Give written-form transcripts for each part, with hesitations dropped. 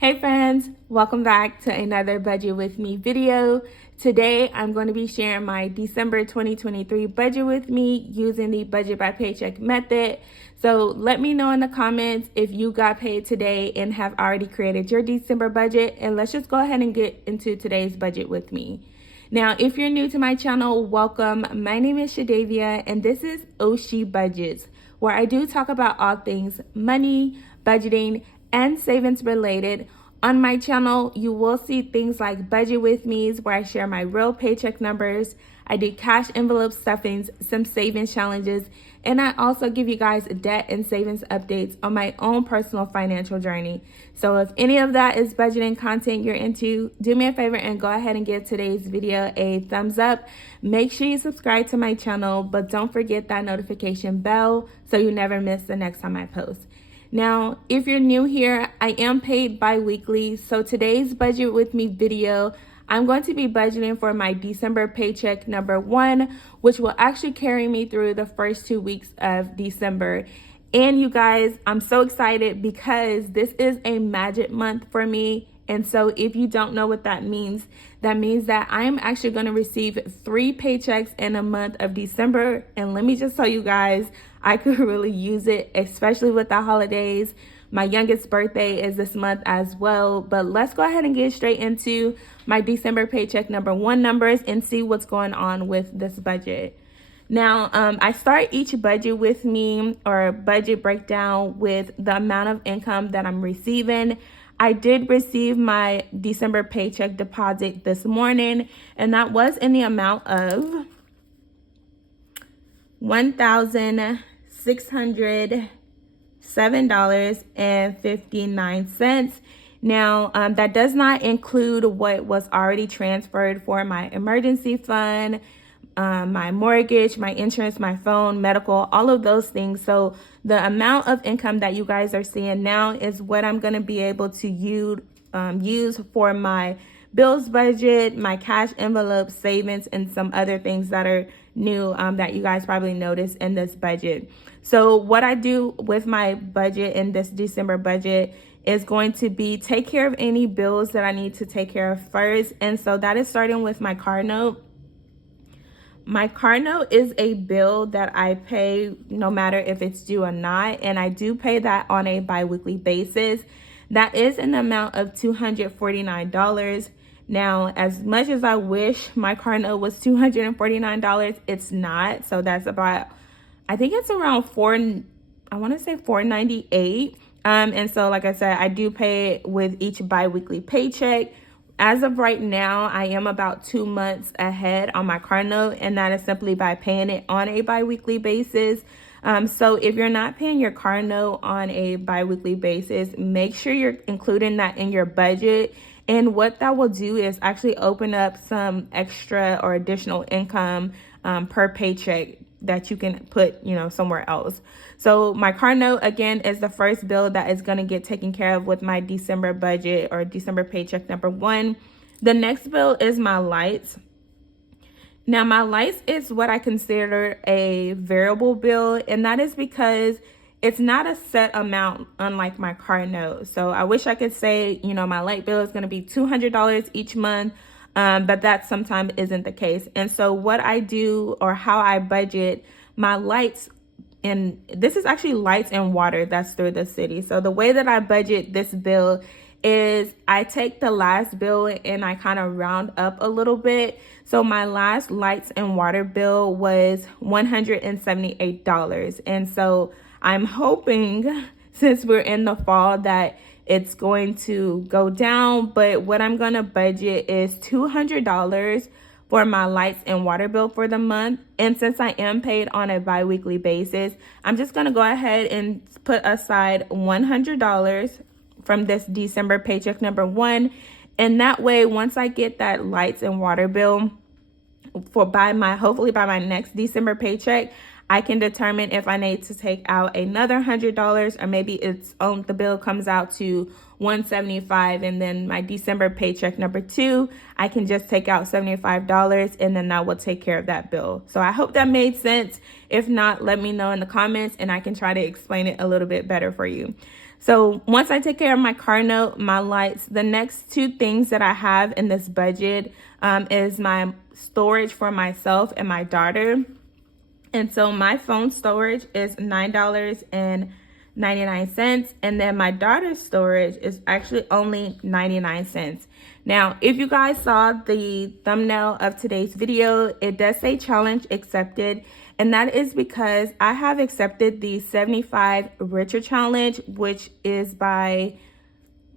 Hey friends, welcome back to another Budget With Me video. Today I'm going to be sharing my December 2023 budget with me using the budget by paycheck method. So let me know in the comments if you got paid today and have already created your December budget, and let's just go ahead and get into today's budget with me. Now, if you're new to my channel, welcome. My name is Shadavia and this is Oshi Budgets, where I do talk about all things money, budgeting, and savings related. On my channel, you will see things like budget with me's, where I share my real paycheck numbers. I do cash envelope stuffings, some savings challenges, and I also give you guys debt and savings updates on my own personal financial journey. So if any of that is budgeting content you're into, do me a favor and go ahead and give today's video a thumbs up. Make sure you subscribe to my channel, but don't forget that notification bell so you never miss the next time I post. Now, if you're new here, I am paid bi-weekly. So today's budget with me video, I'm going to be budgeting for my December paycheck number 1, which will actually carry me through the first 2 weeks of December. And you guys, I'm so excited because this is a magic month for me. And so if you don't know what that means that I'm actually going to receive 3 paychecks in a month of December. And let me just tell you guys, I could really use it, especially with the holidays. My youngest birthday is this month as well. But let's go ahead and get straight into my December paycheck number 1 numbers and see what's going on with this budget. Now, I start each budget with me, or budget breakdown, with the amount of income that I'm receiving. I did receive my December paycheck deposit this morning, and that was in the amount of $1,607.59. Now, that does not include what was already transferred for my emergency fund, my mortgage, my insurance, my phone, medical, all of those things. So the amount of income that you guys are seeing now is what I'm going to be able to use for my bills budget, my cash envelope, savings, and some other things that are new that you guys probably noticed in this budget. So what I do with my budget in this December budget is going to be take care of any bills that I need to take care of first. And so that is starting with my car note. My car note is a bill that I pay no matter if it's due or not, and I do pay that on a bi-weekly basis. That is an amount of $249. Now, as much as I wish my car note was $249, it's not. So that's about, I think it's around $498. And so, like I said, I do pay it with each bi-weekly paycheck. As of right now, I am about 2 months ahead on my car note, and that is simply by paying it on a bi-weekly basis. So if you're not paying your car note on a bi-weekly basis, make sure you're including that in your budget. And what that will do is actually open up some extra or additional income per paycheck that you can put, somewhere else. So my car note, again, is the first bill that is going to get taken care of with my December budget or December paycheck number 1. The next bill is my lights. Now, my lights is what I consider a variable bill, and that is because it's not a set amount, unlike my car note. So I wish I could say, my light bill is going to be $200 each month. But that sometimes isn't the case. And so what I do, or how I budget my lights, and this is actually lights and water that's through the city. So the way that I budget this bill is I take the last bill and I kind of round up a little bit. So my last lights and water bill was $178. And so I'm hoping, since we're in the fall, that it's going to go down, but what I'm going to budget is $200 for my lights and water bill for the month. And since I am paid on a bi-weekly basis, I'm just going to go ahead and put aside $100 from this December paycheck number 1. And that way, once I get that lights and water bill hopefully by my next December paycheck, I can determine if I need to take out another $100, or maybe the bill comes out to $175, and then my December paycheck number 2, I can just take out $75, and then that will take care of that bill. So I hope that made sense. If not, let me know in the comments and I can try to explain it a little bit better for you. So once I take care of my car note, my lights, the next two things that I have in this budget is my storage for myself and my daughter. And so my phone storage is $9.99, and then my daughter's storage is actually only 99 cents. Now, if you guys saw the thumbnail of today's video, it does say challenge accepted, and that is because I have accepted the 75 Richer challenge, which is by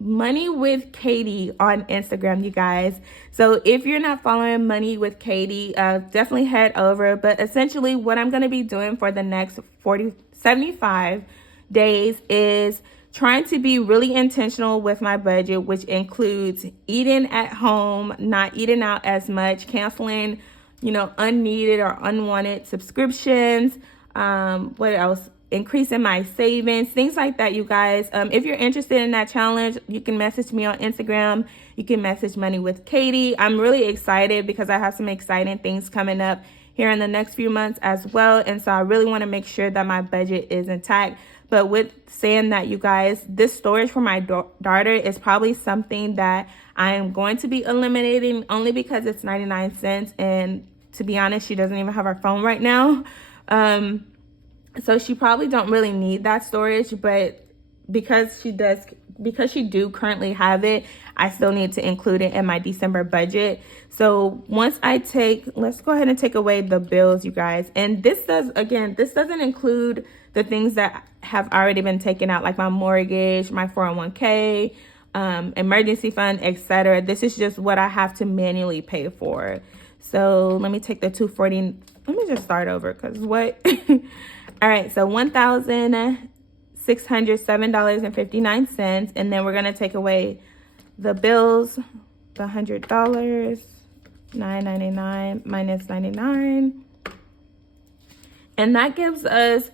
Money with Katie on Instagram, you guys. So if you're not following Money with Katie, definitely head over. But essentially what I'm going to be doing for the next 75 days is trying to be really intentional with my budget, which includes eating at home, not eating out as much, canceling, unneeded or unwanted subscriptions. What else? Increasing my savings, things like that, you guys. If you're interested in that challenge, you can message me on Instagram. You can message Money with Katie. I'm really excited because I have some exciting things coming up here in the next few months as well. And so I really want to make sure that my budget is intact. But with saying that, you guys, this storage for my daughter is probably something that I am going to be eliminating only because it's 99 cents. And to be honest, she doesn't even have her phone right now. So she probably don't really need that storage, but because she do currently have it, I still need to include it in my December budget. So once let's go ahead and take away the bills, you guys. And this doesn't include the things that have already been taken out, like my mortgage, my 401k, emergency fund, etc. This is just what I have to manually pay for. So let me take the 240. Let me just start over because what? All right, so $1,607.59, and then we're gonna take away the bills, the $100, $9.99 minus 99, and that gives us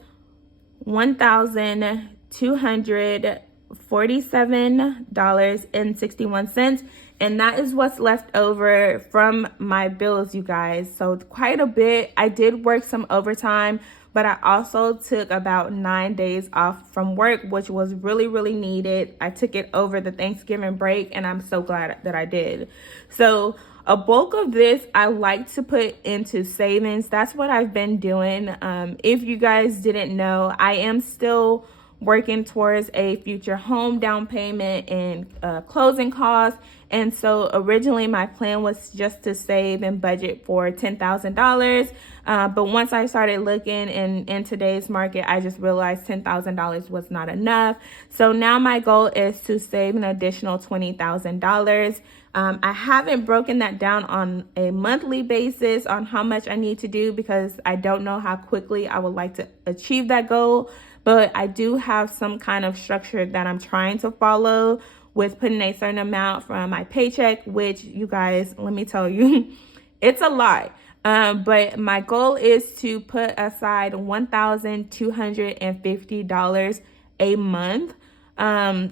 $1,247.61, and that is what's left over from my bills, you guys. So quite a bit. I did work some overtime, but I also took about 9 days off from work, which was really, really needed. I took it over the Thanksgiving break, and I'm so glad that I did. So a bulk of this I like to put into savings. That's what I've been doing. If you guys didn't know, I am still working towards a future home down payment and closing costs. And so originally my plan was just to save and budget for $10,000. But once I started looking in today's market, I just realized $10,000 was not enough. So now my goal is to save an additional $20,000. I haven't broken that down on a monthly basis on how much I need to do because I don't know how quickly I would like to achieve that goal. But I do have some kind of structure that I'm trying to follow with putting a certain amount from my paycheck, which, you guys, let me tell you, it's a lot. But my goal is to put aside $1,250 a month.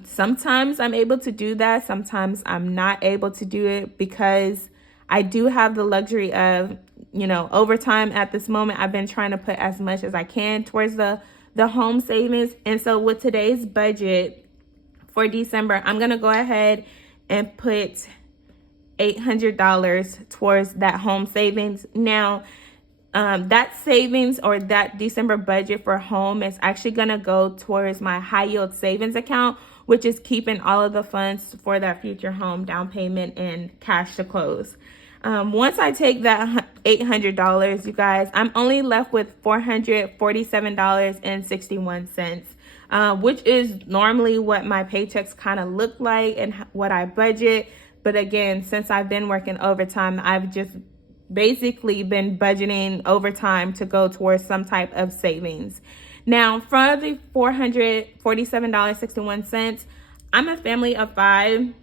Sometimes I'm able to do that. Sometimes I'm not able to do it because I do have the luxury of, overtime at this moment. I've been trying to put as much as I can towards the home savings. And so with today's budget for December, I'm going to go ahead and put $800 towards that home savings. Now, that savings or that December budget for home is actually going to go towards my high yield savings account, which is keeping all of the funds for that future home down payment and cash to close. Once I take that $800, you guys, I'm only left with $447.61, which is normally what my paychecks kind of look like and what I budget. But again, since I've been working overtime, I've just basically been budgeting overtime to go towards some type of savings. Now, for the $447.61, I'm a family of 5.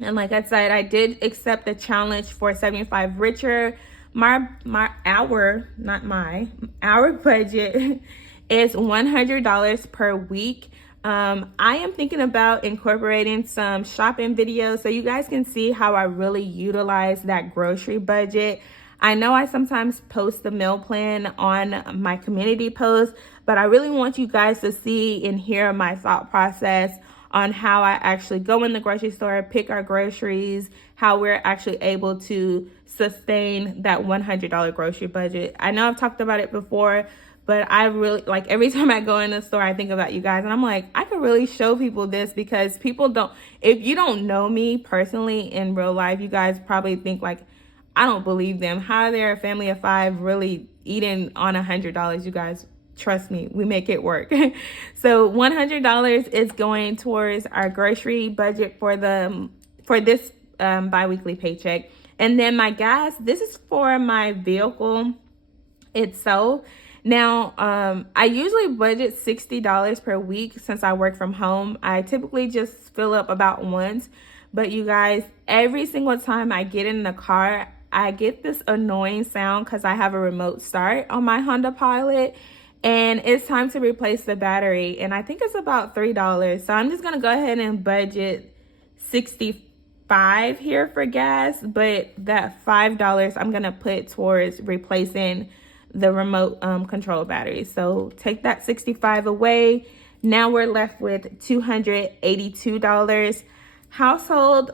And like I said, I did accept the challenge for 75 Richer. Our budget is $100 per week. I am thinking about incorporating some shopping videos so you guys can see how I really utilize that grocery budget. I know I sometimes post the meal plan on my community post, but I really want you guys to see and hear my thought process on how I actually go in the grocery store, pick our groceries, how we're actually able to sustain that $100 grocery budget. I know I've talked about it before, but I really, like, every time I go in the store, I think about you guys, and I'm like, I could really show people this, because people don't, if you don't know me personally in real life, you guys probably think like, I don't believe them. How are they a family of 5 really eating on $100? You guys, trust me, we make it work. So $100 is going towards our grocery budget for this bi-weekly paycheck. And then my gas, this is for my vehicle itself. Now, I usually budget $60 per week since I work from home. I typically just fill up about once. But you guys, every single time I get in the car, I get this annoying sound because I have a remote start on my Honda Pilot. And it's time to replace the battery. And I think it's about $3. So I'm just going to go ahead and budget $65 here for gas. But that $5 I'm going to put towards replacing the remote control battery. So take that $65 away. Now we're left with $282. Household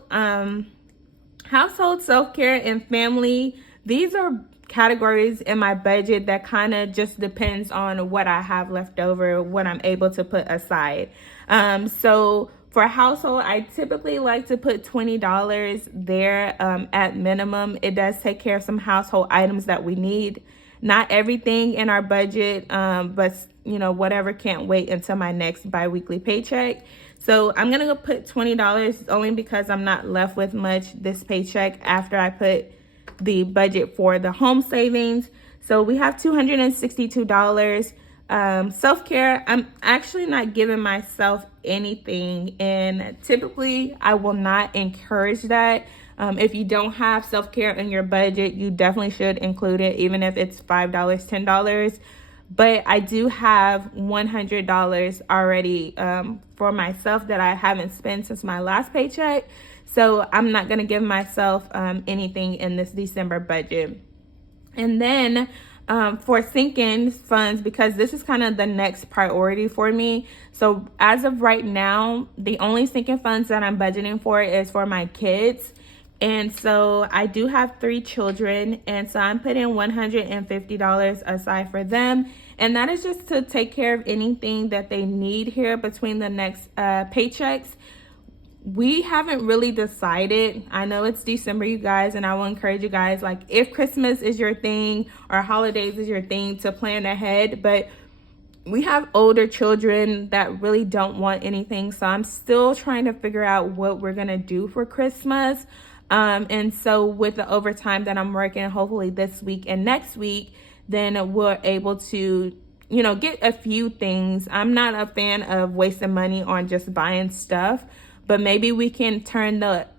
self-care and family, these are categories in my budget that kind of just depends on what I have left over, what I'm able to put aside. So for household, I typically like to put $20 there at minimum. It does take care of some household items that we need. Not everything in our budget, but whatever can't wait until my next bi-weekly paycheck. So I'm gonna go put $20 only because I'm not left with much this paycheck after I put the budget for the home savings. So we have $262. Self-care, I'm actually not giving myself anything, and typically I will not encourage that. If you don't have self-care in your budget, you definitely should include it, even if it's $5, $10. But I do have $100 already for myself that I haven't spent since my last paycheck. So I'm not going to give myself anything in this December budget. And then for sinking funds, because this is kind of the next priority for me. So as of right now, the only sinking funds that I'm budgeting for is for my kids. And so I do have 3 children, and so I'm putting $150 aside for them. And that is just to take care of anything that they need here between the next paychecks. We haven't really decided. I know it's December, you guys, and I will encourage you guys, like, if Christmas is your thing or holidays is your thing, to plan ahead. But we have older children that really don't want anything. So I'm still trying to figure out what we're going to do for Christmas. And so with the overtime that I'm working, hopefully this week and next week, then we're able to, get a few things. I'm not a fan of wasting money on just buying stuff, but maybe we can turn that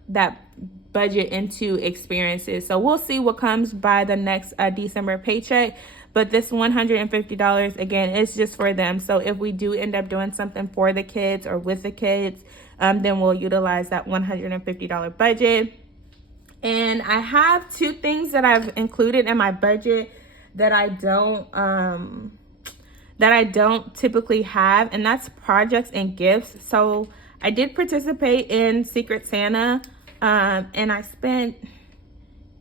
budget into experiences. So we'll see what comes by the next December paycheck. But this $150, again, is just for them. So if we do end up doing something for the kids or with the kids, then we'll utilize that $150 budget. And I have 2 things that I've included in my budget that I don't typically have, and that's projects and gifts. So I did participate in Secret Santa, and I spent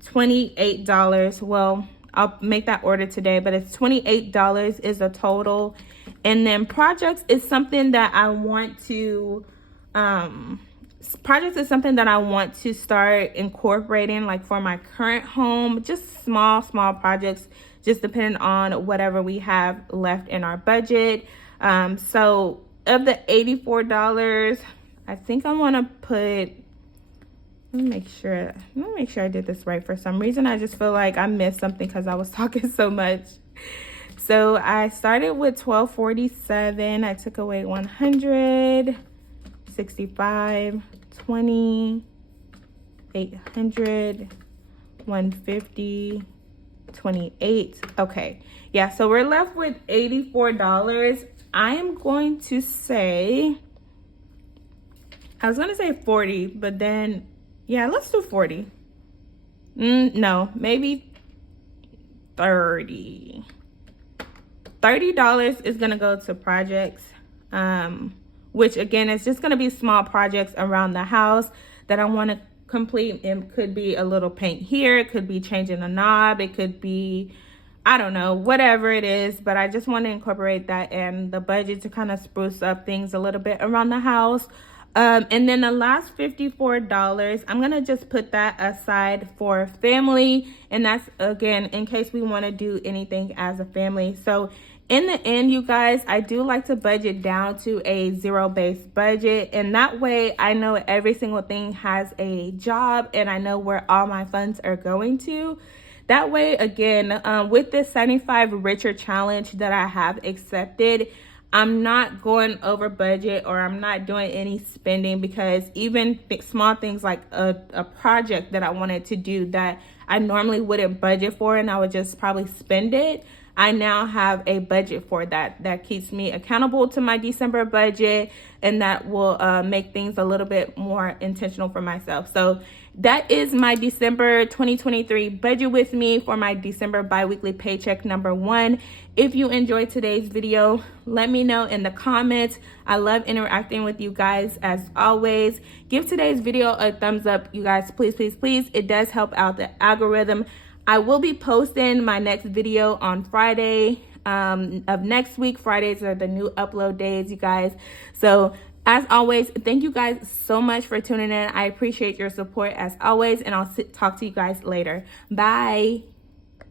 $28. Well, I'll make that order today, but it's $28 is the total. And then projects is something that I want to start incorporating, like for my current home, just small projects, just depending on whatever we have left in our budget. So of the $84, I think I want to put, let me make sure I did this right. For some reason, I just feel like I missed something because I was talking so much. So I started with $1,247. I took away 100, 65, 20, 800, 150, 28. Okay, yeah, so we're left with $84. I am going to say, I was gonna say 40, but then, yeah, let's do 40. No, maybe $30 is going to go to projects, which again is just going to be small projects around the house that I want to complete. It could be a little paint here, it could be changing a knob, it could be, I don't know, whatever it is, but I just want to incorporate that in the budget to kind of spruce up things a little bit around the house. And then the last $54, I'm going to just put that aside for family. And that's, again, in case we want to do anything as a family. So in the end, you guys, I do like to budget down to a zero-based budget. And that way I know every single thing has a job and I know where all my funds are going to. That way, again, with this 75 Richer challenge that I have accepted, I'm not going over budget or I'm not doing any spending, because even small things like a project that I wanted to do that I normally wouldn't budget for and I would just probably spend it, I now have a budget for that. That keeps me accountable to my December budget, and that will make things a little bit more intentional for myself. So that is my December 2023 budget with me for my December biweekly paycheck number 1. If you enjoyed today's video, let me know in the comments. I love interacting with you guys as always. Give today's video a thumbs up, you guys, please, please, please. It does help out the algorithm. I will be posting my next video on Friday of next week. Fridays are the new upload days, you guys. So as always, thank you guys so much for tuning in. I appreciate your support as always, and I'll talk to you guys later. Bye.